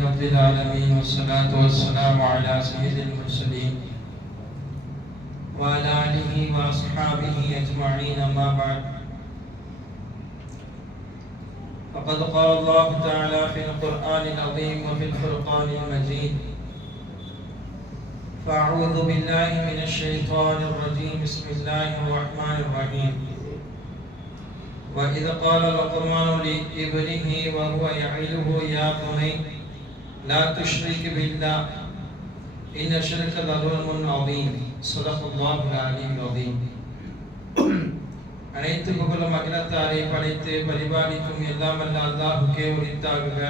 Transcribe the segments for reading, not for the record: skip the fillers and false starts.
رب العالمين والصلاة والسلام على سيد المرسلين وعلى آله وأصحابه أجمعين أما بعد فقد قال الله تعالى في القرآن العظيم وفي الفرقان المجيد فأعوذ بالله من الشيطان الرجيم بسم الله الرحمن الرحيم وإذ قال لقمان لابنه وهو يعظه يا بني لا تشرك بالله إن الشرك لظلم عظيم صدق الله العلي العظيم. அனைத்து புகழும் அகிலத்தாரை படைத்து பரிபாலிக்கும் எல்லாம் வல்ல அல்லாஹ்வுக்கே உரித்தாகுக.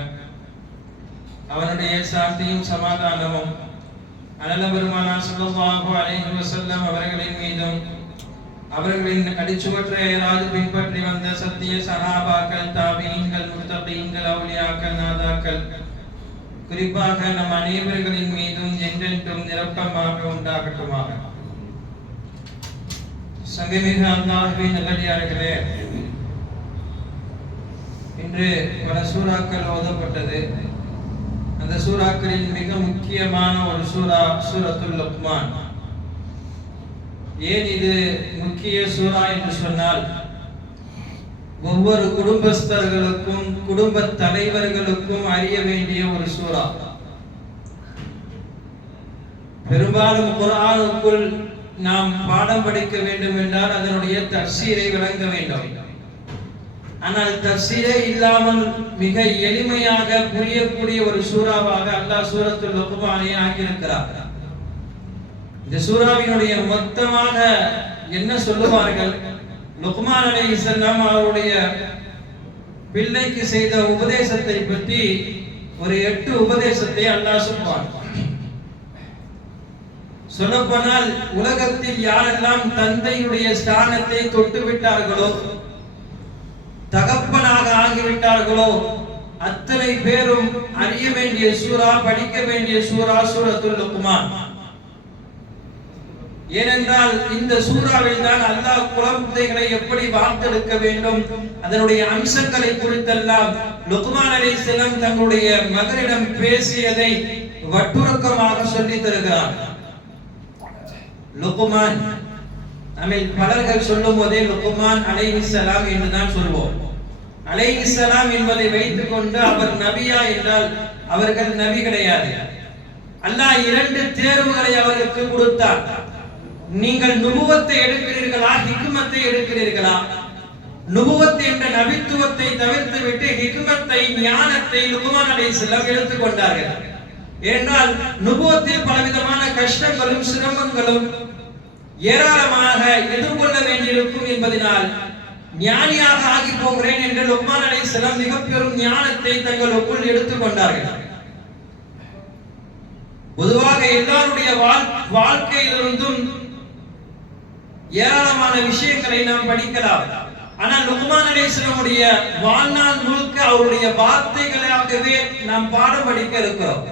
அவனுடைய சாந்தியும் சமாதானமும் அனல் பெருமானார் ஸல்லல்லாஹு அலைஹி வஸல்லம் அவர்களின் மீதும் அவர்களின் அடிச்சுவற்றை ஏறாது பின்பற்றி வந்த சத்திய சஹாபாக்கள், தாபீன்கள், முத்தகீன்கள், அவுலியாக்கள், நாதாக்கள், குறிப்பாக நம் அனைவர்களின் மீதும் என்றென்றும் நிரப்பமாக உண்டாகட்டுமாக. சங்கமிகு அல்லாஹ்வின் நல்லடியார்களே, இன்று பல சூறாக்கள் ஓதப்பட்டது. அந்த சூறாக்களின் மிக முக்கியமான ஒரு சூரா சூரத்துல் லுக்மான். ஏன் இது முக்கிய சூரா என்று சொன்னால், ஒவ்வொரு குடும்பஸ்தர்களுக்கும் குடும்ப தலைவர்களுக்கும் அறிய வேண்டிய ஒரு சூரா. பெரும்பாலும் குர்ஆனுக்குள் நாம் பாடம் படிக்க வேண்டும் என்றால் அதனுடைய தஃசீரை விளங்க வேண்டும். ஆனால் தஃசீரே இல்லாமல் மிக எளிமையாக புரியக்கூடிய ஒரு சூறாவாக அல்லாஹ் சூரத்துல் லுக்மானை ஆக்கியிருக்கிறார். இந்த சூறாவினுடைய மொத்தமாக என்ன சொல்லுவார்கள்? லுக்மான் அலைஹிஸ்ஸலாம் அவருடைய பிள்ளைக்கு செய்த உபதேசத்தை பற்றி ஒரு 8 உபதேசத்தை அல்லாஹ் சொல்வான். சொல்லப்போனால் உலகத்தில் யாரெல்லாம் தந்தையுடைய ஸ்தானத்தை தொட்டு விட்டார்களோ, தகப்பனாக ஆகிவிட்டார்களோ, அத்தனை பேரும் அறிய வேண்டிய சூரா, படிக்க வேண்டிய சூரா சூரத்துல் லுக்மான். ஏனென்றால் இந்த சூறாவில் தான் அல்லாஹ் குழந்தைகளை எப்படி வார்த்தெடுக்க வேண்டும், அதனுடைய அம்சங்களை குறித்தெல்லாம் லுக்மான் அலைஹிஸ்ஸலாம் தங்களுடைய மகனிடம் பேசியதை வட்டுரக்கமாக சொல்லி தருகிறார். லுக்மான், நம்மில் பலர்கள் சொல்லும் போதே லுக்மான் அலைஹிஸ்ஸலாம் என்று தான் சொல்வோம். அலைஹிஸ்ஸலாம் என்பதை வைத்துக் கொண்டு அவர் நபியா என்றால் அவர்கள் நபி கிடையாது. அல்லாஹ் 2 தேர்வுகளை அவர்களுக்கு கொடுத்தார். நீங்கள் நுபுவத்தை எடுக்கிறீர்களா, ஹிக்மத்தை எடுக்கிறீர்களா? நுபுவத் என்ற நபித்துவத்தை தவிர்த்து விட்டு ஹிக்மத்தை, ஞானத்தை லுக்மான் அலைஹிஸ்ஸலாம் எடுத்துக்கொண்டார்கள். ஏனென்றால் நுபுவத்தில் பலவிதமான கஷ்டங்களும் சிரமங்களும் ஏராளமாக எதிர்கொள்ள வேண்டியிருக்கும் என்பதனால் ஞானியாக ஆகி போகிறேன் என்று லுக்மான் அலைஹிஸ்ஸலாம் மிக பெரும் ஞானத்தை தங்களுக்குள் எடுத்துக்கொண்டார்கள். பொதுவாக எல்லாருடைய வாழ்க்கையிலிருந்தும் ஏராளமான விஷயங்களை நாம் படிக்கலாம். ஆனால் லுக்மான் அலைஹிஸ்ஸலாமுடைய வாழ்நாள் முழுக்க அவருடைய வார்த்தைகளாகவே நாம் பாடம் படிக்க இருக்கிறோம்.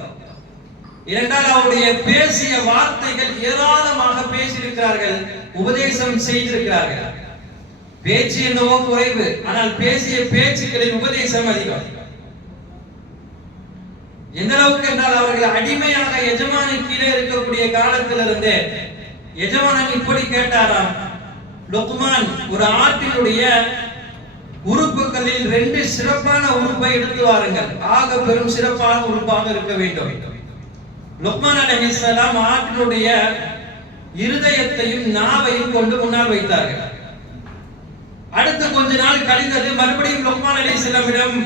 இரண்டால் அவருடைய பேசிய வார்த்தைகள் ஏராளமாக பேசியிருக்கிறார்கள், உபதேசம் செய்திருக்கிறார்கள். பேச்சு என்னவோ குறைவு, ஆனால் பேசிய பேச்சுகளில் உபதேசம் அதிகம். எந்த அளவுக்கு என்றால் அவர்கள் அடிமையாக எஜமானி கீழே இருக்கக்கூடிய காலத்திலிருந்தே எஜமானன் இப்படி கேட்டாராம், லுக்மான், ஒரு ஆட்டினுடைய உறுப்புகளில் 2 சிறப்பான உறுப்பை எடுத்து வாருங்கள், ஆக பெரும் சிறப்பான உறுப்பாக இருக்க வேண்டும். லுக்மான் அலைஹிஸ்ஸலாம் ஆட்டினுடைய இருதயத்தையும் நாவையும் கொண்டு முன்னால் வைத்தார்கள். அடுத்து கொஞ்ச நாள் கழிந்தது. மறுபடியும் லுக்மான் அலைஹிஸ்ஸலாமிடம்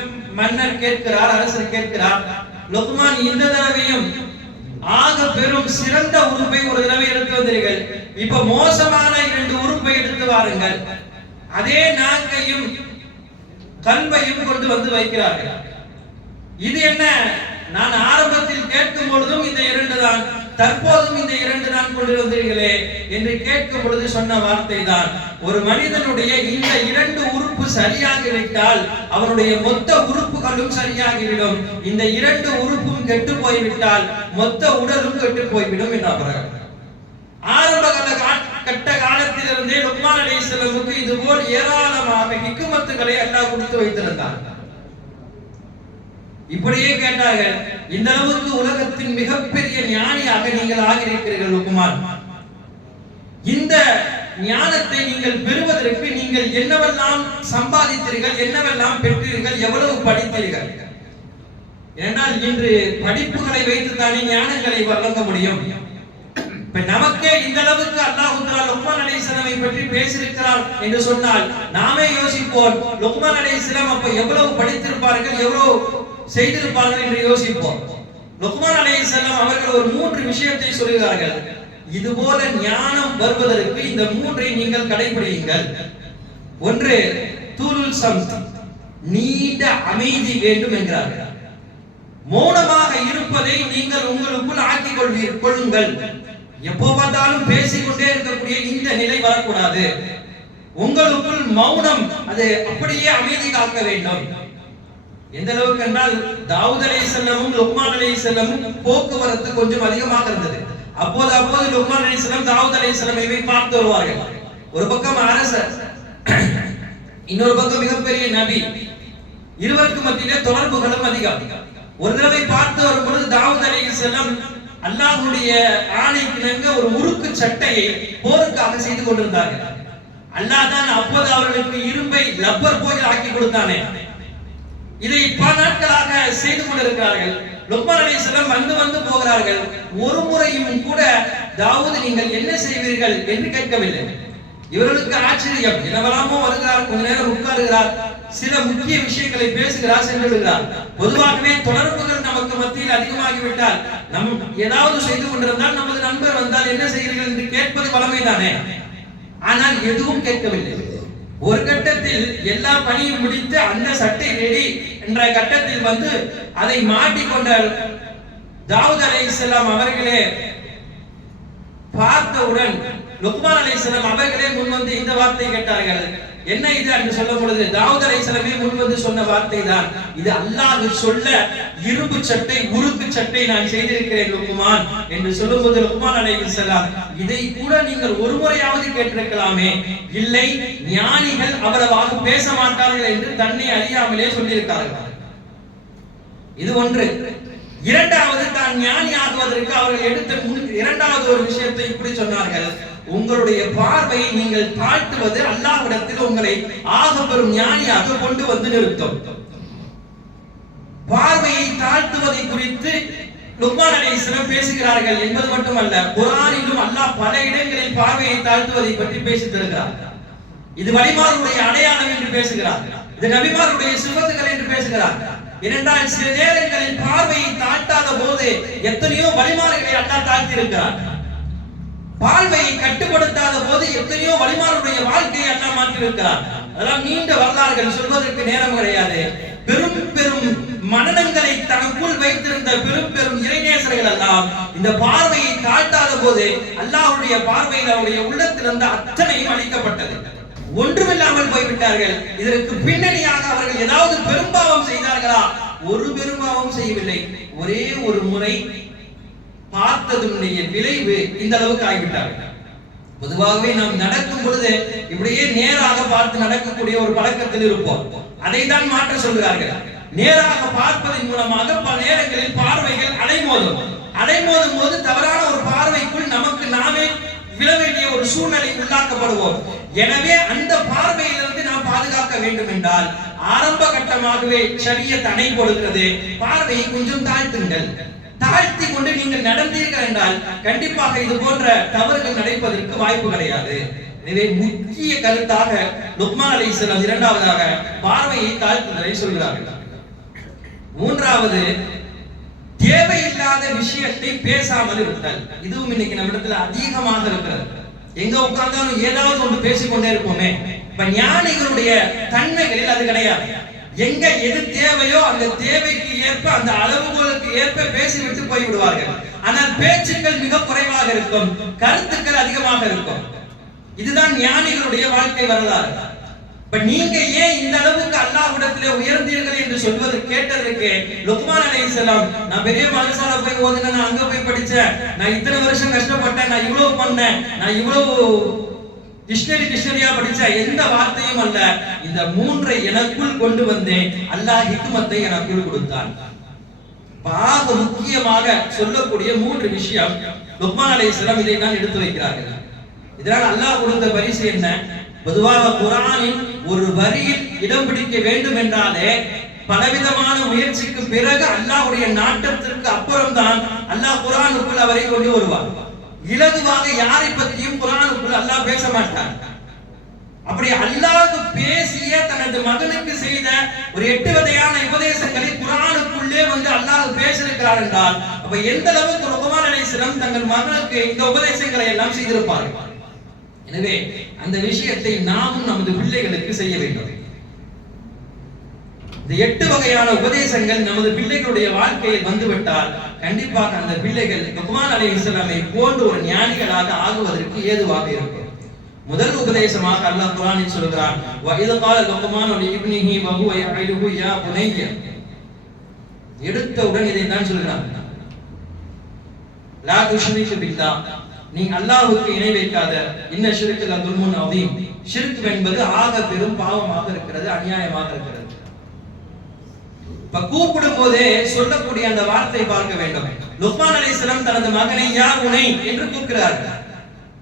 மன்னர் கேட்கிறார், அரசர் கேட்கிறார், லுக்மான், இந்த தடவையும் ஆக பெரும் சிறந்த உறுப்பை ஒரு தடவை எடுத்து வந்தீர்கள், இப்ப மோசமான 2 உறுப்பை எடுத்து வாருங்கள். அதே நாக்கையும் கல்வையும் கொண்டு வந்து வைக்கிறார்கள். இது என்ன? நான் ஆரம்பத்தில் கேட்கும் பொழுதும் இந்த 2 தான், தற்போதும் இந்த 2 தான் கொண்டு வந்தீர்களே என்று கேட்கும் பொழுது சொன்ன வார்த்தை தான், ஒரு மனிதனுடைய இந்த 2 உறுப்பு சரியாகிவிட்டால் அவனுடைய மொத்த உறுப்புகளும் சரியாகிவிடும். இந்த 2 உறுப்பும் கெட்டு போய்விட்டால் மொத்த உடலும் கெட்டு போய்விடும் என்றார்கள். ஆரம்ப கட்ட காலத்திலிருந்தே லுக்மான் அலைஹிஸ்ஸலாமுக்கு இதுபோல் ஏராளமாக ஹிக்மத்துகளை அல்லாஹ் கொடுத்து வைத்திருந்தார். இப்படியே கேட்டார்கள், இந்த அளவுக்கு உலகத்தின் மிகப்பெரிய ஞானியாக நீங்கள் ஆகியிருக்கிறீர்கள் லுக்மான், இந்த ஞானத்தை நீங்கள் பெறுவதற்கு நீங்கள் என்னவெல்லாம் சம்பாதித்தீர்கள், என்னவெல்லாம் பெற்றீர்கள், எவ்வளவு படித்தீர்கள்? ஏனால் இன்று படிப்புகளை வைத்து தானே ஞானங்களை வழங்க முடியும். இப்ப நமக்கே இந்த அளவுக்கு அல்லாஹ் தஆலா லுக்மான் அலைஹிஸ்ஸலாமை பற்றி பேசியிருக்கிறார் என்று சொன்னால் நாமே யோசிப்போம், லுக்மான் அலைஹிஸ்ஸலாம் அப்ப எவ்வளவு படித்திருப்பார்கள், எவ்வளவு செய்திருப்பார்கள் என்று யோசிப்போம். லுக்மான் அலைஹிஸ்ஸலாம் அவர்கள் ஒரு 3 விஷயத்தை சொல்கிறார்கள். இதுபோல ஞானம் வருவதற்கு இந்த 3ஐ நீங்கள் கடைபிடியுங்கள். ஒன்று தூலுல் சம்த், நீண்ட அமைதி வேண்டும் என்கிறார்கள். மௌனமாக இருப்பதை நீங்கள் உங்களுக்குள் ஆக்கிக் கொள்ளுங்கள். எப்போ பார்த்தாலும் பேசிக்கொண்டே இருக்கக்கூடிய இந்த நிலை வரக்கூடாது. உங்களுக்குள் மௌனம், அது அப்படியே அமைதி காக்க வேண்டும். எந்த அளவுக்கு என்றால் தாவூத் அலைஹிஸ்ஸலாமும் லுக்மான் அலைஹிஸ்ஸலாமும் போக்குவரத்து கொஞ்சம் அதிகமாக இருந்தது. அப்போது லுக்மான் அலைஹிஸ்ஸலாம் தாவூத் அலைஹிஸ்ஸலாமை பார்த்து வருவார்கள். ஒரு பக்கம் அரசர், இன்னொரு பக்கம் மிகப்பெரிய நபி, இருவருக்கு மத்தியிலே தொடர்புகளும் அதிகம். ஒரு தடவை பார்த்து வரும் பொழுது தாவூத் அலைஹிஸ்ஸலாம் அல்லாஹ்வுடைய ஆணைக்கு ஒரு உருக்கு சட்டையை போருக்காக செய்து கொண்டிருந்தார்கள். அல்லாஹ் தான் அப்போது அவர்களுக்கு இரும்பை லப்பர் போய் ஆக்கி கொடுத்தானே, இதை பல நாட்களாக செய்து கொண்டிருக்கிறார்கள். லுக்மான் அலைஹிஸ்ஸலாம் வந்து போகிறார்கள். ஒரு முறையும் கூட தாவூத் நீங்கள் என்ன செய்வீர்கள் என்று கேட்கவில்லை. இவர்களுக்கு ஆச்சரியம், என்னவெல்லாமோ வருகிறார், கொஞ்ச நேரம் உட்காருகிறார், சில முக்கிய விஷயங்களை பேசுகிறார், சென்று விடுகிறார். பொதுவாகவே தொடர்புகள் நமக்கு மத்தியில் அதிகமாகிவிட்டால், நம் ஏதாவது செய்து கொண்டிருந்தால் நமது நண்பர் வந்தால் என்ன செய்கிறீர்கள் என்று கேட்பது வழமைதானே. ஆனால் எதுவும் கேட்கவில்லை. ஒரு கட்டத்தில் எல்லா பணியும் முடித்து அந்த சட்டை ரெடி என்ற கட்டத்தில் வந்து அதை மாட்டிக்கொண்ட தாவூத் அலைஹிஸ்ஸலாம் அவர்களே பார்த்தவுடன் லுக்மான் அலைஹிஸ்ஸலாம் அவர்களே முன் வந்து இந்த வார்த்தை கேட்டார்கள். என்ன இது என்று சொல்லும் பொழுது தாவூத் அலைஹிஸ்ஸலாமே முன் வந்து சொன்ன வார்த்தை தான், இது அல்லாஹ் சொல்ல இரும்பு சட்டை, உருக்கு சட்டை நான் செய்திருக்கிறேன் லுக்மான் என்று சொல்லும்போது லுக்மான் அலைஹிஸ்ஸலாம், இதை கூட நீங்கள் ஒரு முறையாவது கேட்டிருக்கலாமே. இல்லை, ஞானிகள் அவ்வளவாக பேச மாட்டார்கள் என்று தன்னை அறியாமலே சொல்லியிருக்கிறார்கள். இது ஒன்று. இரண்டாவது, தான் ஞானி ஆகுவதற்கு அவர்கள் எடுத்த இரண்டாவது ஒரு விஷயத்தை இப்படி சொன்னார்கள், உங்களுடைய பார்வையை நீங்கள் தாழ்த்துவது அல்லாஹ்விடத்தில் உங்களை ஆக பெரும் ஞானியாக கொண்டு வந்து நிறுத்தும். பார்வையை தாழ்த்துவதை குறித்து லுக்மான் அலைஹிஸ்ஸலாம் பேசுகிறார்கள் என்பது மட்டுமல்ல, குர்ஆனிலும் அல்லாஹ் பல இடங்களில் பார்வையை தாழ்த்துவதை பற்றி பேசித் தருகிறார். இது வலிமாருடைய அடையாளம் என்று பேசுகிறார், இது நபிமாருடைய சிஃபத்துகள் என்று பேசுகிறார். ஏனென்றால் சில நேரங்களில் பார்வையை தாழ்த்தாத போது எத்தனையோ வலிமார்களை அல்லாஹ் தாழ்த்தி இருக்கிறார். பார்வையை கட்டுப்படுத்தாத போது எத்தனையோ வலிமாருடைய வாழ்க்கையை அல்லாஹ் மாற்றி இருக்கிறார். அதெல்லாம் நீண்ட வரலாறுகள் சொல்வதற்கு நேரம் கிடையாது. பெரும் பெரும் மனநங்களை தனக்குள் வைத்திருந்த பெரும் பெரும் இறைநேசர்கள் எல்லாம் இந்த பார்வையை தாழ்த்தாத போது அல்லாஹ்வுடைய பார்வையில் அவருடைய உள்ளத்திலிருந்து அத்தனையும் அளிக்கப்பட்டது. ஒன்றுமில்லாமல் போய்விட்டார்கள். இதற்கு பின்னணியாக அவர்கள் ஏதாவது பெரும்பாவம் செய்தார்களா? ஒரு பெரும்பாவம் செய்யவில்லை. ஒரே ஒரு முறை பார்த்ததனுடைய விளைவு இந்த அளவுக்கு ஆகிவிட்டார்கள். பொதுவாகவே நாம் நடக்கும் பொழுது இப்படியே நேராக பார்த்து நடக்கக்கூடிய ஒரு பழக்கத்தில் இருப்போம். அதை தான் மாற்ற சொல்கிறார்கள். நேராக பார்ப்பதன் மூலமாக பல நேரங்களில் பார்வைகள் அலைமோதும் போது தவறான ஒரு பார்வைக்குள் நமக்கு நாமே விழ வேண்டிய ஒரு சூழ்நிலை உள்ளாக்கப்படுவோம். எனவே அந்த பார்வையிலிருந்து நாம் பாதுகாக்க வேண்டும் என்றால் ஆரம்ப கட்டமாகவே ஷரியத் தடை கொடுக்கிறது, பார்வையை கொஞ்சம் தாழ்த்துங்கள். தாழ்த்தி கொண்டு நீங்கள் நடந்தீர்கள் என்றால் கண்டிப்பாக இது போன்ற தவறுகள் நடப்பதற்கு வாய்ப்பு கிடையாது. எனவே முக்கிய கருத்தாக லுக்மான் அலைஹிஸ்ஸலாம் இரண்டாவதாக பார்வையை தாழ்த்துதலை சொல்கிறார்கள். மூன்றாவது, தேவையில்லாத விஷயத்தை பேசாமல் இருத்தல். இதுவும் இன்னைக்கு நம்ம இடத்துல அதிகமாக இருக்கிறது. எங்க உட்கார்ந்தாலும் ஏதாவது ஒன்று பேசிக்கொண்டே இருப்போமே. இப்ப ஞானிகளுடைய தன்மைகளில் அது கிடையாது. எங்க எது தேவையோ அந்த தேவைக்கு ஏற்ப, அந்த அளவுகளுக்கு ஏற்ப பேசிவிட்டு போய்விடுவார்கள். ஆனால் பேச்சுக்கள் மிக குறைவாக இருக்கும், கருத்துக்கள் அதிகமாக இருக்கும். இதுதான் ஞானிகளுடைய வாழ்க்கை வரலாறு. இப்ப நீங்க ஏன் இந்த அளவுக்கு அல்லாஹ்விடத்திலே உயர்ந்தீர்கள் என்று சொல்வது கேட்டதற்கு லுக்மான் அலைஹிஸ்ஸலாம், நான் பெரிய மதரசால போய் ஓதுனேன், நான் அங்க போய் படிச்சேன், நான் இத்தனை வருஷம் கஷ்டப்பட்டேன், நான் இவ்வளவு பண்ணேன், நான் இவ்வளவு டிக்ஷனரியா படிச்சேன், எந்த வார்த்தையும் அல்ல. இந்த மூன்றை எனக்குள் கொண்டு வந்தேன், அல்லாஹ் ஹிக்மத்தை எனக்குள் கொடுத்தான். ஆக முக்கியமாக சொல்லக்கூடிய 3 விஷயம் லுக்மான் அலைஹிஸ்ஸலாம் இதை தான் எடுத்து வைக்கிறார்கள். இதனால் அல்லாஹ் கொடுத்த பரிசு என்ன? பொதுவாக குர்ஆனின் ஒரு வரியில் இடம் பிடிக்க வேண்டும் என்றாலே பலவிதமான முயற்சிக்கு பிறகு அல்லாஹ்வுடைய நாட்டத்திற்கு அப்புறம் தான் அல்லாஹ் குர்ஆனுக்குள் அவரை கொண்டு வருவார். இலகுவாக யாரை பற்றியும் குர்ஆனுக்குள் அல்லாஹ் பேச மாட்டார். அப்படி அல்லாஹ் பேசிய தனது மகனுக்கு செய்த ஒரு 8 வகையான உபதேசங்களை குர்ஆனுக்குள்ளே வந்து அல்லாஹ் பேசியிருக்கிறார் என்றால் அப்ப எந்த அளவுக்கு லுக்மான் அலைஹிஸ்ஸலாம் தங்கள் மகனுக்கு இந்த உபதேசங்களை எல்லாம் செய்திருப்பார்கள். எனவே அந்த விஷயத்தை நாமும் நமது பிள்ளைகளுக்கு செய்ய வேண்டும். இந்த 8 வகையான உபதேசங்கள் நமது பிள்ளைகளுடைய வாழ்க்கையில் வந்துவிட்டால் கண்டிப்பாக அந்த பிள்ளைகள் லுக்மான் அலைஹிஸ்ஸலாமை போன்ற ஒரு ஞானிகளாக ஆகுவதற்கு ஏதுவாக இருக்கும். முதல் உபதேசமாக அல்லாஹ் குர்ஆனில் சொல்கிறான், وَإِذْ قَالَ لُقْمَانُ لِابْنِهِ وَهُوَ يَعِظُهُ يَا بُنَيَّ. எடுத்தவுடன் இதை தான் சொல்கிறான், லா துஷ்ரிக் பில்லாஹ், நீ அல்லாஹ்வுக்கு இணை வைக்காத, இன்ன ஷிர்க லதுல்முன் அதீம், ஷிர்க் என்பது ஆக பெரும் பாவமாக இருக்கிறது, அநியாயமாக இருக்கிறது. கூப்பிடும் போதே சொல்லக்கூடிய அந்த வார்த்தை பார்க்க வேண்டும். லுக்மான் அலைஹிஸ்ஸலாம் தனது மகனை யா புனை என்று கூப்பிடுகிறார்கள்.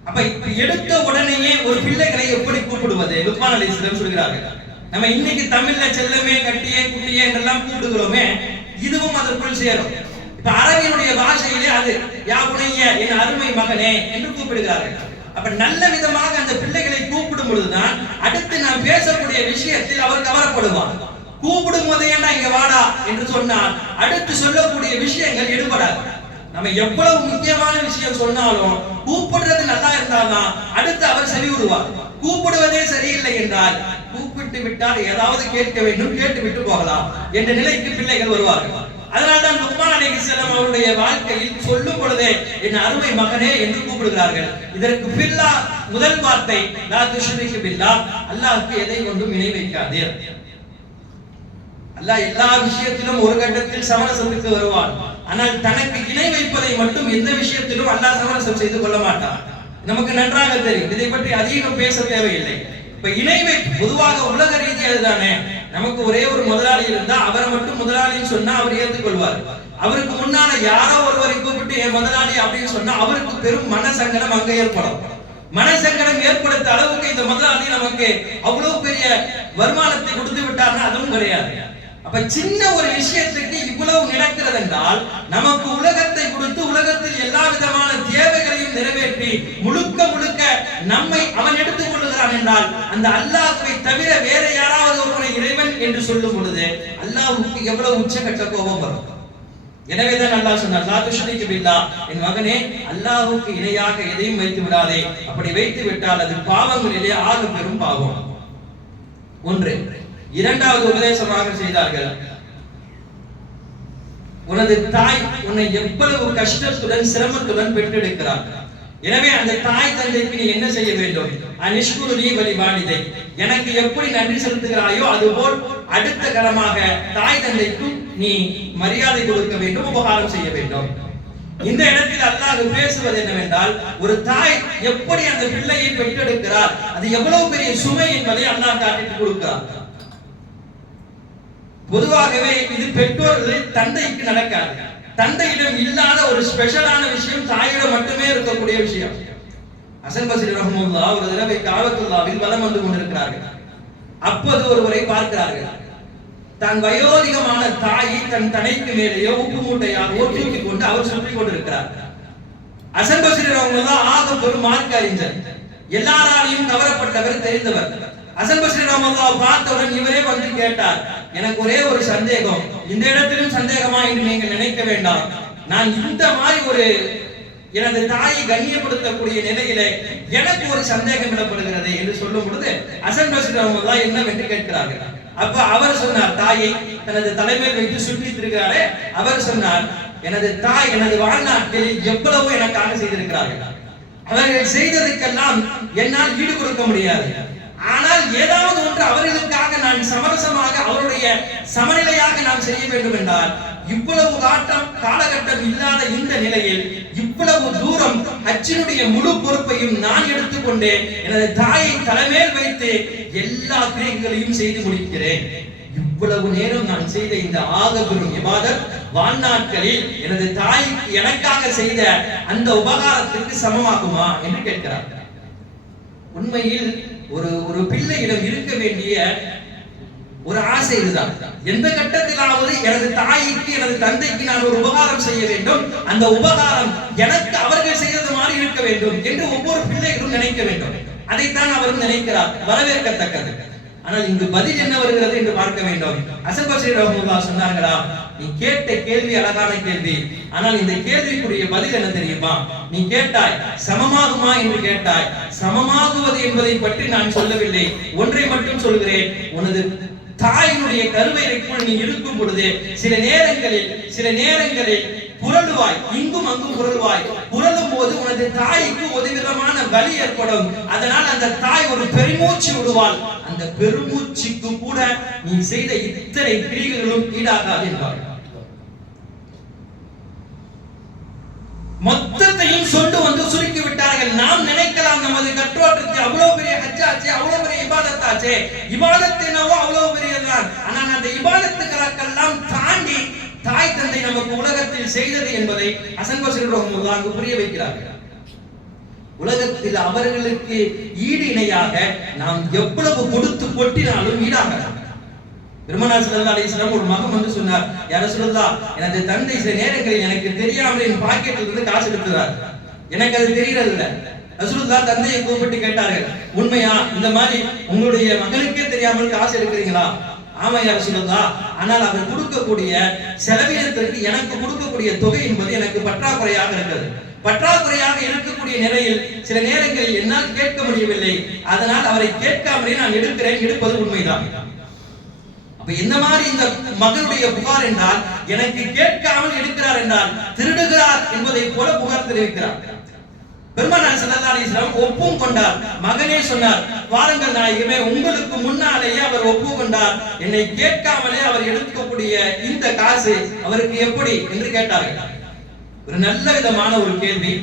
அப்ப எடுத்த உடனேயே ஒரு பிள்ளைகளை எப்படி கூப்பிடுவது? லுக்மான் அலைஹிஸ்ஸலாம் சொல்கிறார்கள். நம்ம இன்னைக்கு தமிழ்ல செல்லமே, கட்டியே, குட்டியே என்றெல்லாம் கூப்பிடுகிறோமே, இதுவும் அதற்குள் சேரும். இப்ப அரபியினுடைய பாஷையிலே அது யா புனைய, என் அருமை மகனே என்று கூப்பிடுகிறார்கள். அப்ப நல்ல விதமாக அந்த பிள்ளைகளை கூப்பிடும் பொழுதுதான் அடுத்து நாம் பேசக்கூடிய விஷயத்தில் அவர் கவரப்படுவார். கூப்பிடும் போதே இங்க வாடா என்று சொன்னால் அடுத்து சொல்லக்கூடிய விஷயங்கள் எடுபடாது. நம்ம எவ்வளவு முக்கியமான விஷயம் சொன்னாலும் கூப்பிடுறது நல்லா இருந்தால்தான் அடுத்து அவர் செவி விடுவார். கூப்பிடுவதே சரியில்லை என்றால் கூப்பிட்டு விட்டால் ஏதாவது கேட்க வேண்டும், கேட்டு விட்டு போகலாம் என்ற நிலைக்கு பிள்ளைகள் வருவார்கள். அதனால்தான் லுக்மான் அலைஹிஸ்ஸலாம் அவருடைய வாழ்க்கையில் சொல்லும் பொழுதே என் அருமை மகனே என்று கூப்பிடுகிறார்கள். இதற்கு பில்லா முதல் வார்த்தை லா துஷ்ரிக் பில்லாஹ், அல்லாஹ்வுக்கு எதை கொண்டும் இணை வைக்காதீர். அல்லாஹ் எல்லா விஷயத்திலும் ஒரு கட்டத்தில் சமரசத்துக்கு வருவான். ஆனால் தனக்கு இணை வைப்பதை மட்டும் எந்த விஷயத்திலும் அல்லாஹ் சமரசம் செய்து கொள்ள மாட்டான். நமக்கு நன்றாக தெரியும், இதை பற்றி அதிகம் பேச தேவையில்லை. இப்ப இணை வைப்பு பொதுவாக உலக ரீதியாக தானே. நமக்கு ஒரே ஒரு முதலாளி இருந்தா அவரை மட்டும் முதலாளின்னு சொன்னா அவர் ஏற்றுக்கொள்வார். அவருக்கு முன்னால யாரோ ஒருவரை கூப்பிட்டு என் முதலாளி அப்படின்னு சொன்னா அவருக்கு பெரும் மனசங்கடம் அங்க ஏற்படும். மனசங்கடம் ஏற்படுத்த அளவுக்கு இந்த முதலாளி நமக்கு அவ்வளவு பெரிய வருமானத்தை கொடுத்து விட்டார்னா அதுவும் கிடையாது. அப்ப சின்ன ஒரு விஷயத்துக்கு இவ்வளவு நடக்கிறது என்றால் நமக்கு உலகத்தை கொடுத்து உலகத்தில் எல்லா விதமான தேவைகளையும் நிறைவேற்றி முழுக்க முழுக்க நம்மை அவன் எடுத்துக் கொள்கிறான் என்றால் அந்த அல்லாஹ்வை தவிர வேற யாராவது ஒருவனை இறைவன் என்று சொல்லும் பொழுது அல்லாஹ்வுக்கு எவ்வளவு உச்சகட்ட கோபம் வரும். எனவேதான் அல்லாஹ் சொன்னார், லா துஷ்ரிக் பில்லாஹ், என் மகனே அல்லாஹ்வுக்கு இணையாக எதையும் வைத்து விடாதே. அப்படி வைத்து விட்டால் அது பாவங்களிலே ஆக பெரும் பாவம். ஒன்று. இரண்டாவது உபதேசமாக செய்தார்கள், உனது தாய் உன்னை எவ்வளவு கஷ்டத்துடன் சிரமத்துடன் பெற்றெடுக்கிறார். எனவே அந்த தாய் தந்தைக்கு நீ என்ன செய்ய வேண்டும்? அனிஷ்குரு நீ வலிவானிதை, எனக்கு எப்படி நன்றி செலுத்துகிறாயோ அதுபோல் அடுத்த கரமாக தாய் தந்தைக்கும் நீ மரியாதை கொடுக்க வேண்டும், உபகாரம் செய்ய வேண்டும். இந்த இடத்தில் அல்லாஹ் பேசுவது என்னவென்றால், ஒரு தாய் எப்படி அந்த பிள்ளையை பெற்றெடுக்கிறார், அது எவ்வளவு பெரிய சுமை என்பதை அல்லாஹ் காட்டிட்டு கொடுக்கிறார். பொதுவாகவே இது பெற்றோர்கள் தந்தைக்கு நடக்காது. தந்தையிடம் இல்லாத ஒரு ஸ்பெஷலான விஷயம் தாயிடம் மட்டுமே இருக்கக்கூடிய விஷயம். ஹசன் பஸ்ரி ரஹ்மத்துல்லாஹ் ஒரு தடவை காபத்துல்லாஹ்வில் வலம் வந்து கொண்டிருக்கிறார்கள். அப்போது ஒருவரை பார்க்கிறார்கள். தன் வயோதிகமான தாயை தன் தனைக்கு மேலேயோ உப்பு மூட்டையாகவோ தூக்கி கொண்டு அவர் சுற்றி கொண்டிருக்கிறார். ஹசன் பஸ்ரி ரஹ்மத்துல்லாஹ் ஆக பெரும் மார்க்க அறிஞர், எல்லாராலையும் கவரப்பட்டவர், தெரிந்தவர். ஹசன் பஸ்ரி ரஹ்மத்துல்லாஹ் பார்த்தவுடன் இவரே வந்து கேட்டார், எனக்கு ஒரே ஒரு சந்தேகம், இந்த இடத்திலும் சந்தேகமா என்று நீங்கள் நினைக்க வேண்டாம். நான் இந்த மாதிரி ஒரு எனது தாயை கண்ணியப்படுத்தக்கூடிய நிலையிலே எனக்கு ஒரு சந்தேகம் இடப்படுகிறது என்று சொல்லும் பொழுது ஹசன் பஸ்ரி ரஹ்மத்துல்லாஹ் என்னவென்று கேட்கிறார்கள். அப்ப அவர் சொன்னார், தாயை தனது தலைமையில் வைத்து சுற்றி திருக்கிறாரே, அவர் சொன்னார், எனது தாய் எனது வாழ்நாட்டில் எவ்வளவோ எனக்காக செய்திருக்கிறார்கள். அவர்கள் செய்ததுக்கெல்லாம் என்னால் ஈடு கொடுக்க முடியாது. ஆனால் ஏதாவது ஒன்று அவர்களுக்காக நான் சமரசமாக அவருடைய சமநிலையாக நாம் செய்ய வேண்டும் என்றால் இவ்வளவு காலகட்டம் இல்லாத இந்த நிலையில் இவ்வளவு தூரம் ஹஜ்ஜினுடைய முழு பொறுப்பையும் நான் எடுத்துக்கொண்டு எனது தாயை தலைமையில் வைத்து எல்லா கிரியைகளையும் செய்து முடிக்கிறேன். இவ்வளவு நேரம் நான் செய்த இந்த ஆக பெரும் இபாதத் வாழ்நாட்களில் எனது தாய் எனக்காக செய்த அந்த உபகாரத்துக்கு சமமாகுமா என்று கேட்கிறார். உண்மையில் ஒரு பிள்ளையிடம் இருக்க வேண்டிய ஒரு ஆசை இதுதான். எந்த கட்டத்திலாவது எனது தாய்க்கு எனது தந்தைக்கு நான் ஒரு உபகாரம் செய்ய வேண்டும், அந்த உபகாரம் எனக்கு அவர்கள் செய்தது மாதிரி இருக்க வேண்டும் என்று ஒவ்வொரு பிள்ளைகளும் நினைக்க வேண்டும். அதைத்தான் அவரும் நினைக்கிறார், வரவேற்கத்தக்கது. ஆனால் இங்கு பதில் என்ன வருகிறது என்று பார்க்க வேண்டும். ஹசன் பஸ்ரி ரஹ்மத்துல்லாஹ் சொன்னார்களா, நீ கேட்ட கேள்வி அழகான கேள்வி, ஆனால் இந்த கேள்விக்குரிய பதில் என்ன தெரியுமா? நீ கேட்டாய் சமமாகுமா என்று கேட்டாய். சமமாகுவது என்பதை பற்றி நான் சொல்லவில்லை, ஒன்றை மட்டும் சொல்கிறேன். உனது தாயினுடைய கருவறைக்குள் நீ இருக்கும் பொழுது சில நேரங்களில் புரளுவாய், இங்கும் அங்கும் புரளுவாய். புரளும் போது உனது தாய்க்கு ஒரு விதமான வலி ஏற்படும். அதனால் அந்த தாய் ஒரு பெருமூச்சு விடுவாள். அந்த பெருமூச்சுக்கு கூட நீ செய்த இத்தனை கிரிகளும் ஈடாகாது என்றார்கள். மொத்தத்தையும் சொண்டு வந்து சுருக்கி விட்டார்கள். நாம் நினைக்கலாம் நமது கற்றோற்றுக்கு அவ்வளவு பெரிய ஹஜ்ஜாச்சு, அவ்வளவு பெரிய இபாதத்தாச்சு, இபாதத் என்னவோ அவ்வளவு பெரியதுதான். ஆனால் அந்த இபாதத்துக்களெல்லாம் தாண்டி தாய் தந்தை நமக்கு உலகத்தில் செய்தது என்பதை ஹசன் பஸ்ரி ரஹ்மத்துல்லாஹ் அங்கு புரிய வைக்கிறார்கள். உலகத்தில் அவர்களுக்கு ஈடு இணையாக நாம் எவ்வளவு கொடுத்து கொட்டினாலும் ஈடாகலாம். பெருமானார் ஸல்லல்லாஹு அலைஹி வஸல்லம் ஒரு மகன் வந்து சொன்னார், யா ரசூலுல்லாஹ், எனது தந்தை சில நேரங்களில் எனக்கு தெரியாமல் என் பாக்கெட்டில் இருந்து காசு எடுத்துறார், எனக்கு அது தெரியறது இல்ல. ரசூலுல்லாஹ் தந்தையை கூப்பிட்டு கேட்டார்கள், உண்மையா இந்த மாதிரி உங்களுடைய மகனுக்கே தெரியாமல் காசு எடுக்கிறீங்களா? ஆமா யா ரசூலுல்லாஹ், ஆனால் அவர் கொடுக்கக்கூடிய செலவினத்திற்கு எனக்கு கொடுக்கக்கூடிய தொகை என்பது எனக்கு பற்றாக்குறையாக இருக்கிறது. பற்றாக்குறையாக இருக்கக்கூடிய நிலையில் சில நேரங்களில் என்னால் கேட்க முடியவில்லை, அதனால் அவரை கேட்காமலே நான் எடுப்பது உண்மைதான். அப்ப என்ன மாதிரி இந்த மகனுடைய புகார் என்றால், எனக்கு கேட்காமல் எடுக்கிறார் என்றால் திருடுகிறார் என்பதை போல புகார் தெரிவிக்கிறார். பெருமானார் ஸல்லல்லாஹு அலைஹி வஸல்லம் ஒப்பும் கொண்டார். மகனே சொன்னார், வாருங்கள் நாயகமே, உங்களுக்கு முன்னாலேயே அவர் ஒப்புக்கொண்டார், என்னை கேட்காமலே அவர் எடுக்கக்கூடிய இந்த காசு அவருக்கு எப்படி என்று கேட்டார்கள். ஒரு நல்ல விதமான ஒரு கேள்வி.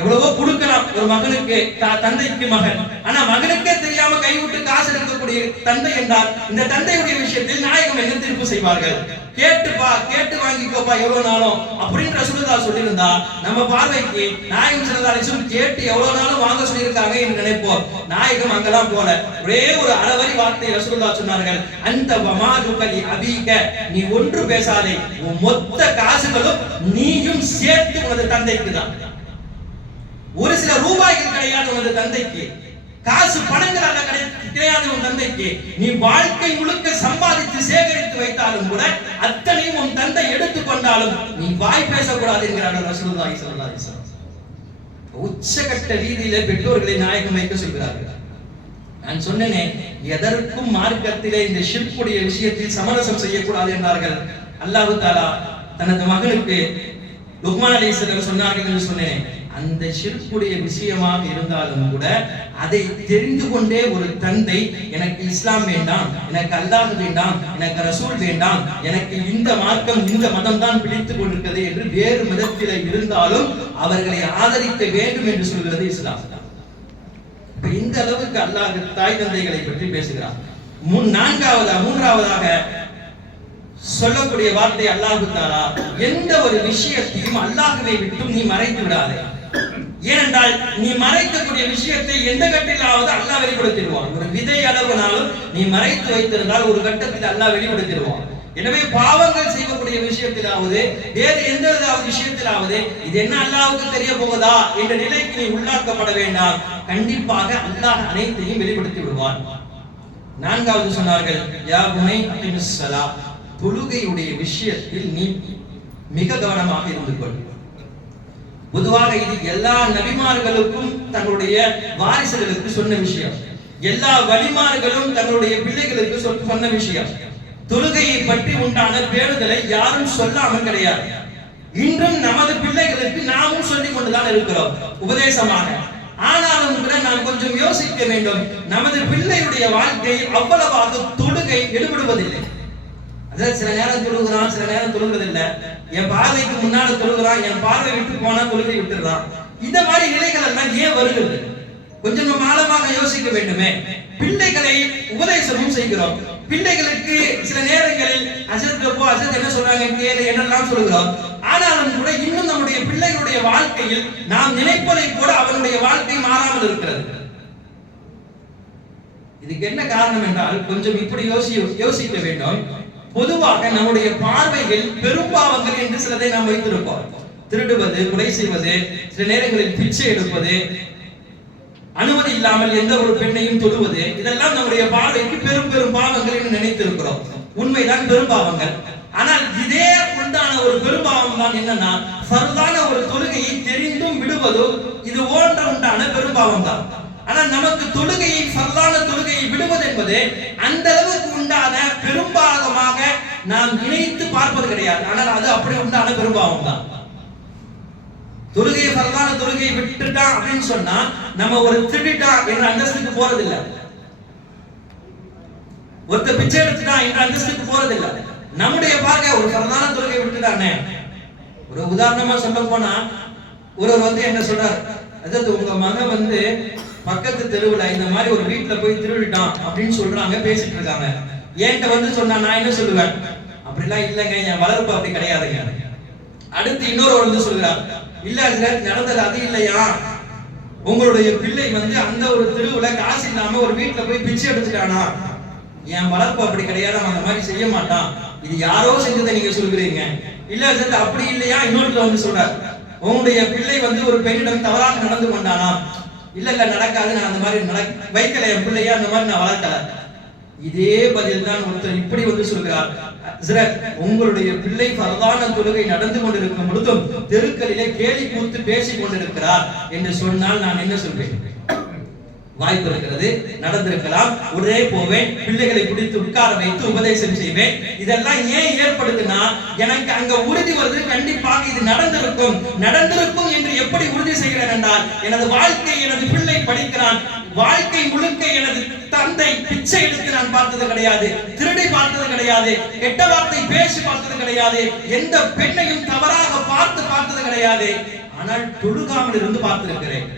எவ்வளவோ கொடுக்கலாம் ஒரு மகனுக்கு, தந்தைக்கு மகன், ஆனா மகனுக்கே தெரியாம கைவிட்டு காசு எடுக்கக்கூடிய தந்தை என்றால் இந்த தந்தையுடைய விஷயத்தில் நாயகம் என்ன தீர்ப்பு செய்வார்கள்? கேட்டுப்பா, கேட்டு வாங்கிக்கோப்பா எவ்வளவு நாளும் அப்படின்னு ரசூலுல்லாஹ் சொல்லியிருந்தா நம்ம பார்வைக்கு நாயகம் ஸல்லல்லாஹு அலைஹி வஸல்லம் கேட்டு எவ்வளவு நாளும் வாங்க சொல்லியிருக்காங்க என்று நினைப்போம். நாயகம் அங்கெல்லாம் போல ஒரே ஒரு அறவரி வார்த்தை ரசூலுல்லாஹ் சொன்னார்கள், அந்த வமாதுகலி அபீக, நீ ஒன்று பேசாதே, உன் மொத்த காசுகளும் நீயும் சேர்த்து உனது தந்தைக்கு தான். ஒரு சில ரூபாய்கள் கிடையாது உனது தந்தைக்கு, காசு பணங்களால கிடையாது உன் தந்தைக்கு. நீ வாழ்க்கை முழுக்க சம்பாதித்து சேகரித்து வைத்தாலும் கூட அத்தனையும் உன் தந்தை எடுத்துக்கொண்டாலும் நீ வாய் பேசக்கூடாது என்கிறார்கள் ரசூலுல்லாஹி ஸல்லல்லாஹு அலைஹி வஸல்லம். உச்சகட்ட ரீதியிலே பெற்றோர்களை நாயகம் வைக்க சொல்கிறார்கள். நான் சொன்னேனே, எதற்கும் மார்க்கத்திலே இந்த ஷிர்க்குடைய விஷயத்தில் சமரசம் செய்யக்கூடாது என்றார்கள். அல்லாஹ் தஆலா தனது மகனுக்கு லுக்மான் அலைஹிஸ்ஸலாம் சொன்னார்கள் என்று சொன்னேன். அந்த ஷிர்க்குடைய விஷயமாக இருந்தாலும் கூட அதை தெரிந்து கொண்டே ஒரு தந்தை, எனக்கு இஸ்லாம் வேண்டாம், எனக்கு அல்லாஹ் வேண்டாம், எனக்கு ரசூல் வேண்டாம், எனக்கு இந்த மார்க்கம் இந்த மதம் தான் பிடித்துக் கொண்டிருக்கிறது என்று வேறு மதத்தில் இருந்தாலும் அவர்களை ஆதரிக்க வேண்டும் என்று சொல்கிறது இஸ்லாம். இந்த அளவுக்கு அல்லாஹ் தாய் தந்தைகளை பற்றி பேசுகிறார். மூன்றாவதாக சொல்லக்கூடிய வார்த்தை அல்லாஹ் தஆலா, எந்த ஒரு விஷயத்தையும் அல்லாஹ்வை விட்டு நீ மறைத்து விடாதே. ஏனென்றால் நீ மறைக்கக்கூடிய விஷயத்தை எந்த கட்டத்திலாவது அல்லாஹ் வெளிப்படுத்திடுவான். ஒரு விதை அளவுனாலும் நீ மறைத்து வைத்திருந்தால் ஒரு கட்டத்தில் அல்லாஹ் வெளிப்படுத்திடுவான். எனவே பாவங்கள் செய்யக்கூடிய விஷயத்திலாவது வேறு எந்த விஷயத்திலாவது இது என்ன அல்லாஹ்வுக்கு தெரிய போவதா என்ற நிலைக்கு நீ உள்ளாக்கப்பட வேண்டாம். கண்டிப்பாக அல்லாஹ் அனைத்தையும் வெளிப்படுத்தி விடுவான். நான்காவது சொன்னார்கள், யா புனை அகிமிஸ் ஸலா, தொழுகையுடைய விஷயத்தில் நீ மிக கவனமாக இருந்து கொள். பொதுவாக இது எல்லா நபிமார்களுக்கும் தங்களுடைய வாரிசுகளுக்கு சொன்ன விஷயம், எல்லா வலிமார்களும் தங்களுடைய பிள்ளைகளுக்கு சொன்ன விஷயம். தொழுகையை பற்றி உண்டான பேணுதலை யாரும் சொல்லாமல் கிடையாது. இன்றும் நமது பிள்ளைகளுக்கு நாமும் சொல்லிக் கொண்டுதான் இருக்கிறோம் உபதேசமாக. ஆனாலும் கூட நாம் கொஞ்சம் யோசிக்க வேண்டும். நமது பிள்ளையுடைய வாழ்க்கையில் அவ்வளவாக தொழுகை எடுபடுவதில்லை. சில நேரம் தொழுகிறான், சில நேரம் தொழுகிறதில்லை. என் பார்வைக்கு முன்னால தொழுகிறான், என் பார்வை விட்டு போனா தொழுகை விட்டுறான். இந்த மாதிரி நிலைகள் எல்லாம் ஏன் வருகிறது? கொஞ்சம் ஆழமாக யோசிக்க வேண்டுமே. பிள்ளைகளை உபதேசமும் செய்கிறோம், பிள்ளைகளுக்கு சில நேரங்களில் அசத் என்ன சொல்றாங்க கேளு என்னெல்லாம் சொல்கிறோம். ஆனாலும் கூட இன்னும் நம்முடைய பிள்ளைகளுடைய வாழ்க்கையில் நாம் நினைப்பதை கூட அவனுடைய வாழ்க்கை மாறாமல் இருக்கிறது. இதுக்கு என்ன காரணம் என்றால் கொஞ்சம் இப்படி யோசிக்க வேண்டும். பொதுவாக நம்முடைய பார்வையில் பெரும்பாவங்கள் என்று சிலதை நாம் வைத்திருப்போம். திருடுவது, கொலை செய்வது, சில நேரங்களில் பிச்சை எடுப்பது, அனுமதி இல்லாமல் எந்த ஒரு பெண்ணையும் தொடுவது, இதெல்லாம் நம்முடைய பார்வைக்கு பெரும் பெரும் பாவங்கள் என்று நினைத்திருக்கிறோம். உண்மைதான், பெரும் பாவங்கள். ஆனால் இதே உண்டான ஒரு பெரும்பாவம் தான் என்னன்னா, ஃபர்தான ஒரு தொழுகையை தெரிந்தும் விடுவதோ இது போன்ற உண்டான பெரும்பாவம் தான். ஆனால் நமக்கு தொழுகையை, ஃபர்தான தொழுகையை விடுவது என்பது அந்த அளவுக்கு உண்டான பெரும்பாகமாக நாம் நினைத்து பார்ப்பது கிடையாது. ஆனால் அது அப்படி உண்டான பெரும்பாவம் தான். தொழுகையை, ஃபர்தான தொழுகையை விட்டுட்டான் அப்படின்னு சொன்னா நம்ம ஒரு திருடிட்டான் என்ற அந்தஸ்துக்கு போறதில்லை, ஒருத்த பிச்சை எடுத்துட்டான் என்ற அந்தஸ்துக்கு போறதில்லை. நம்முடைய பார்க்க ஒரு ஃபர்தான தொழுகையை விட்டுட்டானே. ஒரு உதாரணமா சொல்ல போனா ஒருவர் என்ன சொல்றார், அதாவது உங்க மகன் பக்கத்து தெருவுல இந்த மாதிரி ஒரு வீட்டுல போய் திருடிட்டான் அப்படின்னு சொல்றாங்க, பேசிட்டு இருக்காங்க. என்கிட்ட சொன்னா நான் என்ன சொல்லுவேன், அப்படிலாம் இல்லைங்க, என் வளர்ப்பு அப்படி கிடையாதுங்க. அடுத்து இன்னொரு சொல்றார், இல்ல நடந்தது அது இல்லையா, உங்களுடைய பிள்ளை அந்த ஒரு தெருவுல காசு இல்லாம ஒரு வீட்டுல போய் பிச்சை எடுத்துட்டானா, என் வளர்ப்பு அப்படி கிடையாது, அந்த மாதிரி செய்ய மாட்டான், இது யாரோ செஞ்சதை நீங்க சொல்கிறீங்க. இல்ல அப்படி இல்லையா, இன்னொருத்தர் சொல்றார், உங்களுடைய பிள்ளை ஒரு பெண்ணிடம் தவறாக நடந்து கொண்டானா, இல்ல இல்ல நடக்காது, நான் அந்த மாதிரி வைக்கல, என் பிள்ளையா அந்த மாதிரி நான் வளர்க்கல. இதே பதில் தான் ஒருத்தர் இப்படி சொல்கிறார், உங்களுடைய பிள்ளை ஃபர்தான தொழுகை நடந்து கொண்டிருக்கும் பொழுதும் தெருக்களிலே கேலி கூத்து பேசிக் கொண்டிருக்கிறார் என்று சொன்னால் நான் என்ன சொல்வேன்? வாய்ப்பு இருக்கிறது, நடந்திருக்கலாம், உடனே போவேன், பிள்ளைகளை பிடித்து உட்கார வைத்து உபதேசம் செய்வேன். இதெல்லாம் ஏன் ஏற்படுதுன்னா, எனக்கு அங்க உறுதி வருது, கண்டிப்பாக இது நடந்திருக்கும் என்று எப்படி உறுதி செய்கிறேன் என்றால், எனது வாழ்க்கை, எனது பிள்ளை படிக்கிறான், வாழ்க்கை முழுக்க எனது தந்தை பிச்சை எடுத்து நான் பார்த்தது கிடையாது, திருடி பார்த்தது கிடையாது, கெட்ட வார்த்தை பேசி பார்த்தது கிடையாது, எந்த பெண்ணையும் தவறாக பார்த்தது கிடையாது. ஆனால் தொழுகாமல் இருந்து பார்த்திருக்கிறேன்,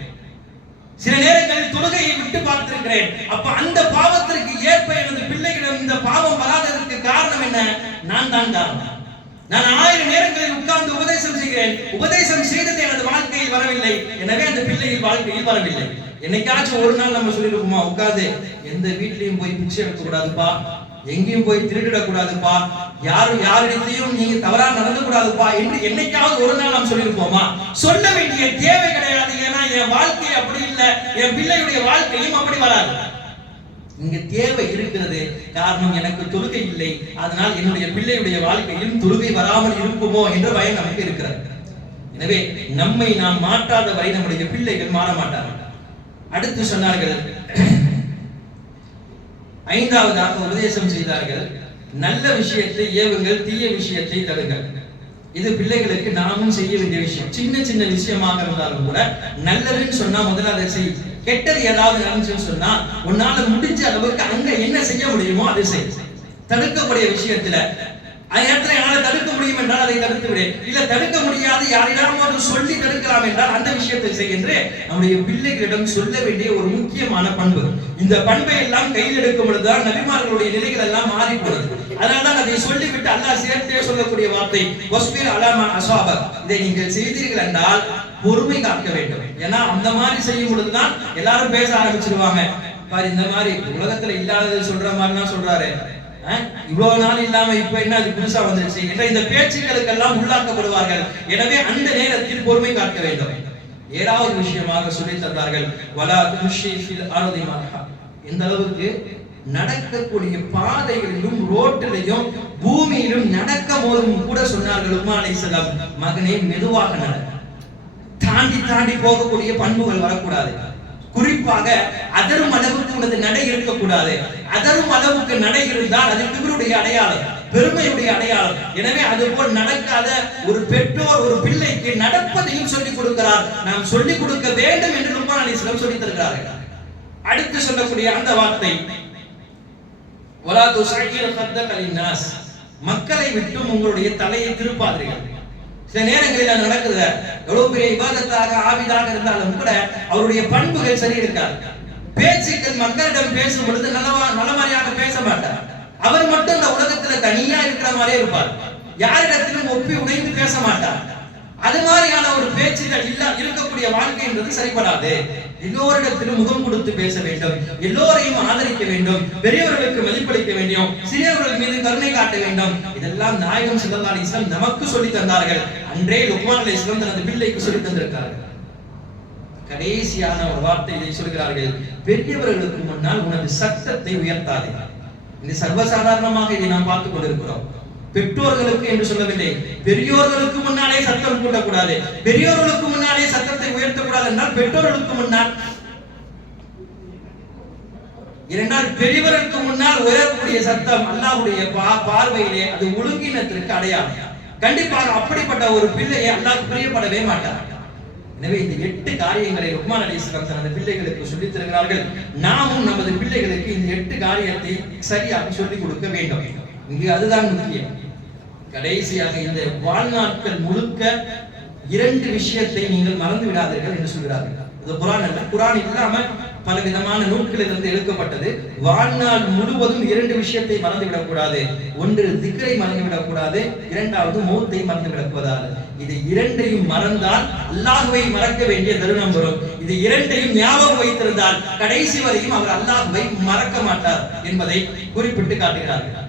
சில நேரங்களில் தொழுகையை விட்டு பார்த்திருக்கிறேன். அப்ப அந்த பாவத்திற்கு ஏற்ப எனது பிள்ளைகளிடம் இந்த பாவம் வராததற்கு காரணம் என்ன? நான் தான் காரணம். நான் 1000 நேரங்களில் உட்கார்ந்து உபதேசம் செய்கிறேன், உபதேசம் செய்தது எனது வாழ்க்கையில் வரவில்லை, எனவே அந்த பிள்ளையின் வாழ்க்கையில் வரவில்லை. என்னைக்காச்சும் ஒரு நாள் நம்ம சொல்லிருக்கோமா, உட்கார்ந்து எந்த வீட்லயும் போய் பிச்சை எடுக்க கூடாதுப்பா, எங்கேயும் போய் திருடிடக் கூடாதுப்பா, யாரிடத்தையும் நீங்க தவறா நடந்து கூடாதுப்பா என்று என்னைக்காவது ஒரு நாள் நாம் சொல்லிருப்போமா? சொல்ல வேண்டிய தேவை கிடையாது. ஏன்னா என் வாழ்க்கை அப்படி இல்லை, என் பிள்ளையுடைய வாழ்க்கையும் அப்படி வராது. இங்க தேவை இருக்கிறது, காரணம் எனக்கு தொழுகை இல்லை, அதனால் என்னுடைய பிள்ளையுடைய வாழ்க்கையிலும் தொழுகை வராமல் இருக்குமோ என்ற பயம் நமக்கு இருக்கிறது. எனவே நம்மை நாம் மாற்றாத வரை நம்முடைய பிள்ளைகள் மாற மாட்டார்கள். அடுத்து சொன்னார்கள், 5வதாக உபதேசம் செய்தார்கள், நல்ல விஷயத்தை ஏவுங்கள், தீய விஷயத்தை தடுங்கள். இது பிள்ளைகளுக்கு நாமும் செய்ய வேண்டிய விஷயம். சின்ன சின்ன விஷயமாக இருந்தாலும் கூட நல்லதுன்னு சொன்னா முதல்ல அதை செய். கெட்டது ஏதாவது நடந்துச்சுன்னு சொன்னா உன்னால முடிஞ்ச அளவுக்கு அங்க என்ன செய்ய முடியுமோ அதை செய். தடுக்கக்கூடிய விஷயத்துல என்னால தடுக்க முடியும் என்றால் அதை தடுத்து விடு, இல்ல தடுக்க முடியாது யாரிடம் சொல்லி தடுக்கலாம் என்றால் அந்த விஷயத்தை செய்கின்ற நம்முடைய பிள்ளைகளிடம் சொல்ல வேண்டிய ஒரு முக்கியமான பண்பு. இந்த பண்பை எல்லாம் கையில் எடுக்கும் பொழுதுதான் நபிமார்களுடைய நிலைகள் எல்லாம் மாறி போனது. அதனால்தான் அதை சொல்லிவிட்டு அல்லாஹ் சேர்த்தே சொல்லக்கூடிய வார்த்தை வஸ்பிர் அலாமா அஸ்வாபக், இதை நீங்கள் செய்தீர்கள் என்றால் பொறுமை காக்க வேண்டும். ஏன்னா அந்த மாதிரி செய்யும் பொழுதுதான் எல்லாரும் பேச ஆரம்பிச்சிருவாங்க, பாரு இந்த மாதிரி உலகத்துல இல்லாதது சொல்ற மாதிரிலாம் சொல்றாரு, இவ்வளவு நாள் இல்லாம இப்ப என்ன அது புதுசா வந்துருச்சு என்ற இந்த பேச்சுக்களுக்கெல்லாம் உள்ளாக்கப்படுவார்கள். எனவே அந்த நேரத்தில் பொறுமை காக்க வேண்டும். 7வது விஷயமாக சொல்லி தந்தார்கள், வலா துஷி ஃபில் அர்தி மர்ஹா, இந்த அளவுக்கு நடக்கக்கூடிய பாதைகளிலும் ரோட்டிலையும் பூமியிலும் நடக்க போதும் கூட சொன்னார்கள் லுக்மான் அலைஹிஸ்ஸலாம், மகனே மெதுவாக நட, தாண்டி போகக்கூடிய பண்புகள் வரக்கூடாது. குறிப்பாக அதரும் அளவுக்கு உனது நடை இருக்கக்கூடாது. அதரும் அளவுக்கு நடை இருந்தால் அது கிபருடைய அடையாளம், பெருமையுடைய அடையாளம். எனவே அதுபோல் நடக்காத ஒரு பெற்றோர் ஒரு பிள்ளைக்கு நடப்பதையும் சொல்லிக் கொடுக்கிறார். நாம் சொல்லிக் கொடுக்க வேண்டும் என்று லுக்மான் அலைஹிஸ்ஸலாம் சொல்லித் தருகிறார்கள். அடுத்து சொல்லக்கூடிய அந்த வார்த்தை வலா துஸைர் கத்தக லின்னாஸ், மக்களை விட்டும் உங்களுடைய தலையை திருப்பாதீர்கள். சில நேரங்களில் நடக்குது, எவ்வளவு பெரிய இபாதத்தாக ஆபிதாக இருந்தாலும் கூட அவருடைய பண்புகள் சரி இருக்காது. பேச்சுக்கள் மக்களிடம் பேசும் பொழுது நல்ல மாதிரியாக பேச மாட்டார். அவர் மட்டும் இந்த உலகத்துல தனியா இருக்கிற மாதிரியே இருப்பார். யாரிடத்திலும் ஒப்பி உடைந்து பேச மாட்டார். அது மாதிரியான ஒரு பேச்சுகள் இருக்கக்கூடிய வாழ்க்கை என்பது சரிபடாது. எல்லோரிடத்திலும் முகம் கொடுத்து பேச வேண்டும், எல்லோரையும் ஆதரிக்க வேண்டும், பெரியவர்களுக்கு மதிப்பளிக்க வேண்டும், சிறியவர்கள் மீது கருணை காட்ட வேண்டும். இதெல்லாம் நாயகம் ஸல்லல்லாஹு அலைஹி வஸல்லம் நமக்கு சொல்லி தந்தார்கள். அன்றே லுக்மான் அலைஹிஸ்ஸலாம் தனது பிள்ளைக்கு சொல்லி தந்திருக்கிறார்கள். கடைசியான ஒரு வார்த்தை இதை சொல்கிறார்கள், பெரியவர்களுக்கு முன்னால் உனது சத்தத்தை உயர்த்தாதே. இது சர்வசாதாரணமாக இதை நாம் பார்த்துக் கொண்டிருக்கிறோம். பெற்றோர்களுக்கு என்று சொல்லவில்லை, பெரியோர்களுக்கு முன்னாலே சத்தம் கூட்டக்கூடாது, பெரியோர்களுக்கு முன்னாலே சத்தத்தை உயர்த்தக்கூடாது என்றால் பெற்றோர்களுக்கு முன்னால், இரண்டால் பெரியவர்களுக்கு முன்னால் உயரக்கூடிய சத்தம் அல்லாஹ்வுடைய பார்வையிலே அது ஒழுங்கினத்திற்கு அடையாளம். கண்டிப்பாக அப்படிப்பட்ட ஒரு பிள்ளையை அல்லாஹ் பிரியப்படவே மாட்டார். எனவே இந்த 8 காரியங்களை லுக்மான் அலைஹிஸ்ஸலாம் தனது பிள்ளைகளுக்கு சொல்லித் தருகிறார்கள். நாமும் நமது பிள்ளைகளுக்கு இந்த 8 காரியத்தை சரியாக சொல்லிக் கொடுக்க வேண்டும். இங்கே அதுதான் முக்கியம். கடைசியாக இந்த வாழ்நாட்கள் முழுக்க 2 விஷயத்தை நீங்கள் மறந்து விடாதீர்கள் என்று சொல்கிறார்கள். இது குர்ஆன் அல்ல, குர்ஆன் இல்லாம பல விதமான நூல்களிலிருந்து எடுக்கப்பட்டது. வாழ்நாள் முழுவதும் 2 விஷயத்தை மறந்து விடக்கூடாது. ஒன்று திக்ரை மறந்து விடக்கூடாது, இரண்டாவது மௌத்தை மறந்து விடக்கூடாது. இது 2ஐயும் மறந்தால் அல்லாஹ்வை மறக்க வேண்டிய தருணம் வரும். இது 2ஐயும் ஞாபகம் வைத்திருந்தால் கடைசி வரையும் அவர் அல்லாஹ்வை மறக்க மாட்டார் என்பதை குறிப்பிட்டு காட்டுகிறார்கள்.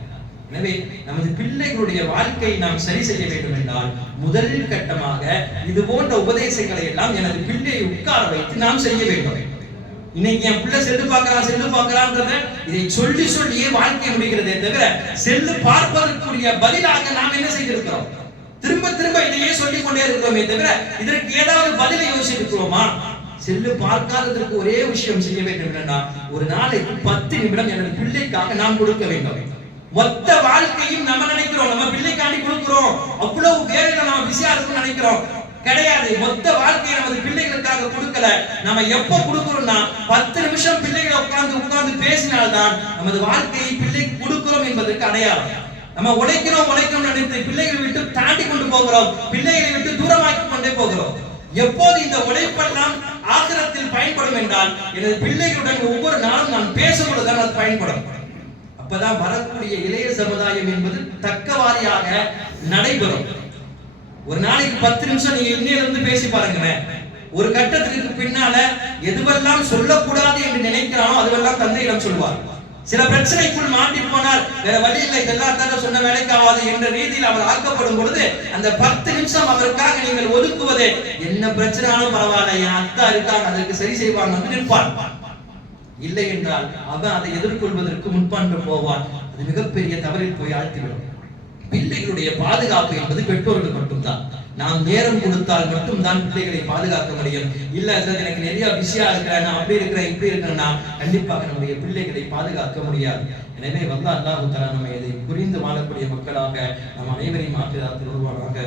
எனவே நமது பிள்ளைகளுடைய வாழ்க்கையை நாம் சரி செய்ய வேண்டும் என்றால் முதல் கட்டமாக இது போன்ற உபதேசங்களை எல்லாம் எனது பிள்ளையை உட்கார வைத்து நாம் செய்ய வேண்டும். இன்னைக்கு என் பிள்ளை செல்லு பார்க்கறான்றத இதை சொல்லி சொல்லியே வாழ்க்கை முடிகிறதே தவிர செல்லு பார்ப்பதற்குரிய பதிலாக நாம் என்ன செய்திருக்கிறோம்? திரும்ப திரும்ப இதையே சொல்லிக் கொண்டே இருக்கிறோமே தவிர இதற்கு ஏதாவது பதிலை யோசிச்சிருக்கிறோமா? செல்லு பார்க்காததற்கு ஒரே விஷயம் செய்ய வேண்டும் என்றா, ஒரு நாளைக்கு 10 நிமிடம் எனது பிள்ளைக்காக நாம் கொடுக்க வேண்டும். மொத்த வாழ்க்கையும் நம்ம நினைக்கிறோம் நம்ம பிள்ளைக்காண்டி கொடுக்கிறோம், அவ்வளவு வேலையில நம்ம பிஸியா இருக்கும்னு நினைக்கிறோம். கிடையாது. மொத்த வாழ்க்கையை நமது பிள்ளைகளுக்காக கொடுக்கல. நம்ம எப்ப கொடுக்கிறோம்னா 10 நிமிஷம் பிள்ளைகளை உட்கார்ந்து பேசினால்தான் நமது வாழ்க்கையை பிள்ளைக்கு கொடுக்கிறோம் என்பதற்கு அடையாளம். நம்ம உழைக்கிறோம் நினைத்து பிள்ளைகளை விட்டு தாண்டி கொண்டு போகிறோம், பிள்ளைகளை விட்டு தூரமாக்கி கொண்டே போகிறோம். எப்போது இந்த உழைப்பெல்லாம் ஆகிரத்தில் பயன்படும் என்றால் எனது பிள்ளைகளுடன் ஒவ்வொரு நாளும் நான் பேசும்பொழுதுதான் அது பயன்படும். அப்பதான் வரக்கூடிய இளைய சமுதாயம் என்பது தக்கவாரியாக நடைபெறும். ஒரு நாளைக்கு 10 நிமிஷம் நீங்க இன்னையிலிருந்து பேசி பாருங்களேன். ஒரு கட்டத்திற்கு பின்னால எதுவெல்லாம் சொல்லக்கூடாது என்று நினைக்கிறானோ அதுவெல்லாம் தந்தையிடம் சொல்வார். சில பிரச்சனைக்குள் மாட்டி போனால் வேற வழி இல்லை, இதெல்லாம் தான் சொன்ன வேலைக்காவது என்ற ரீதியில் அவர் ஆக்கப்படும் பொழுது அந்த 10 நிமிஷம் அவருக்காக நீங்கள் ஒதுக்குவதே என்ன பிரச்சனையாலும் பரவாயில்ல, என் அத்தா இருக்காங்க அதற்கு சரி செய்வாங்க வந்து நிற்பான். இல்லை என்றால் அவன் அதை எதிர்கொள்வதற்கு முன்பாண்டு போவான். அது மிகப்பெரிய தவறில் போய் ஆழ்த்திவிடும். பிள்ளைகளுடைய பாதுகாப்பு என்பது பெற்றோர்கள் மட்டும்தான். நாம் நேரம் கொடுத்தால் மட்டும்தான் பிள்ளைகளை பாதுகாக்க முடியும். இல்ல எனக்கு நிறைய பிஸியா இருக்கிறேன், நான் அப்படி இருக்கிறேன் இப்படி இருக்கிறேன்னா கண்டிப்பாக நம்முடைய பிள்ளைகளை பாதுகாக்க முடியாது. எனவே அல்லாஹ் தஆலா நம்மை இதை புரிந்து வாழக்கூடிய மக்களாக நம் அனைவரையும் ஆக்கிரத்தில் உருவானாக.